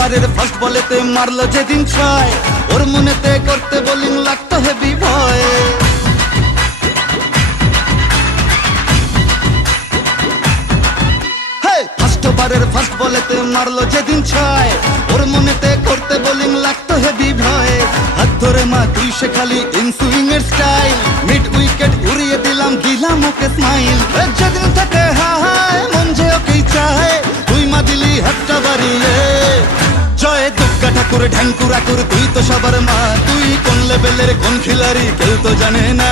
ওভারের ফার্স্ট বলেতে মারলো যেদিন ছয়, ওর মনেতে করতে বোলিং লাগতো হেভি ভয়। ফার্স্ট ওভারের ফার্স্ট বলেতে মারলো যেদিন ছয়, ওর মনেতে করতে বোলিং লাগতো হেভি ভয়। হাত ধরে মা তুই শেখালি ইনসুইং এর স্টাইল, মিড উইকেট উড়িয়ে দিলাম দিলাম ওকে স্মাইল। যেদিন থেকে হায় মন যে ওকেই চায়, তুই মা দিলি হাতটা বাড়িয়ে। জয় দুর্গা ঠাকুর ঢ্যাঙ্কুর আকুর তুই তো সবার মা, তুই কোন লেভেলের কোন খিলাড়ি কেউ তো জানে না।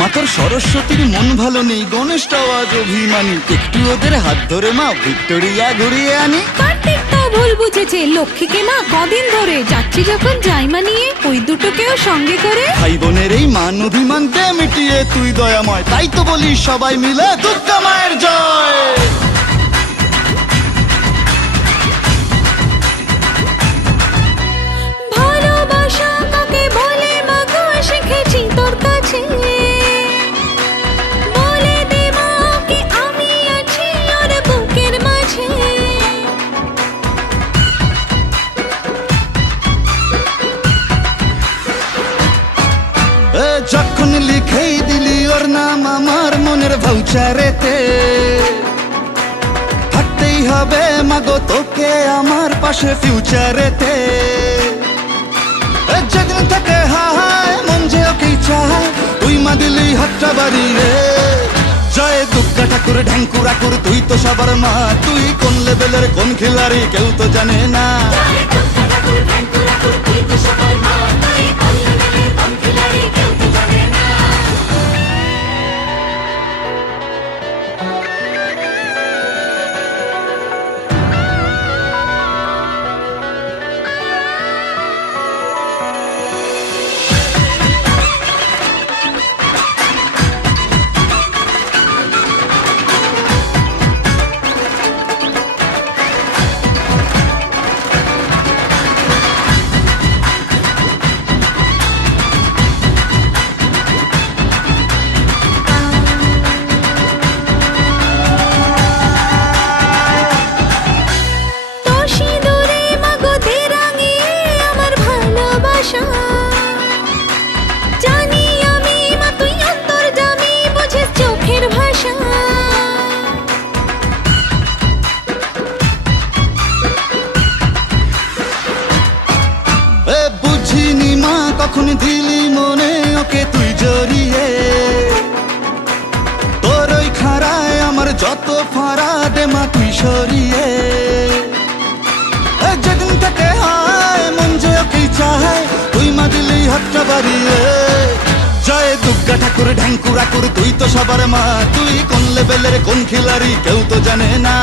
মাতর সরস্বতীর মন ভালো নেই, গণেশটাও আজ অভিমানী, একটু ওদের হাত ধরে মা ভিক্টোরিয়া ঘুরিয়ে আনি। কার্তিক তো ভুল বুঝেছে, লক্ষ্মীকে মা কদিন ধরে যাচ্ছি যখন যাই মানিয়ে, ওই দুটোকেও সঙ্গে করে। ভাই বোনের এই মান অভিমানকে মিটিয়ে তুই দয়াময়, তাই তো বলি সবাই মিলে দুর্গা মায়ের জয়। ভালোবাসা কাকে বলে মা গো শিখেছি তোর কাছে, বলে দে মা কি আমি আছি ওর বুকের মাঝে। যখন লিখেই দিলি ওর নাম আমার মনের ভাউচারেতে, থাকতেই হবে মাগো তোকে আমার পাশে ফিউচারেতে। যেদিন থেকে হায় মন যে ওকেই চায়, তুই মা দিলি হাতটা বাড়িয়ে। জয় দুর্গা ঠাকুর ঢ্যাঙ্কুর আকুর তুই তো সবার মা, তুই কোন লেভেলের কোন খিলাড়ি কেউ তো জানে না। জানি আমি মা তুই অন্তর্যামী, বুঝিস চোখের ভাষা। বুঝিনি মা কখন দিলি মনে ওকে তুই জড়িয়ে, তোর ওই খাড়ায় আমার যত ফাড়া দে মা তুই সরিয়ে। যেদিন থেকে হায় মন যে ওকেই চায়, তুই মা দিলি হাতটা বাড়িয়ে। জয় দুর্গা ঠাকুর ঢ্যাঙ্কুর আকুর তুই তো সবার মা, তুই কোন লেভেলের কোন খিলাড়ি কেউ তো জানে না।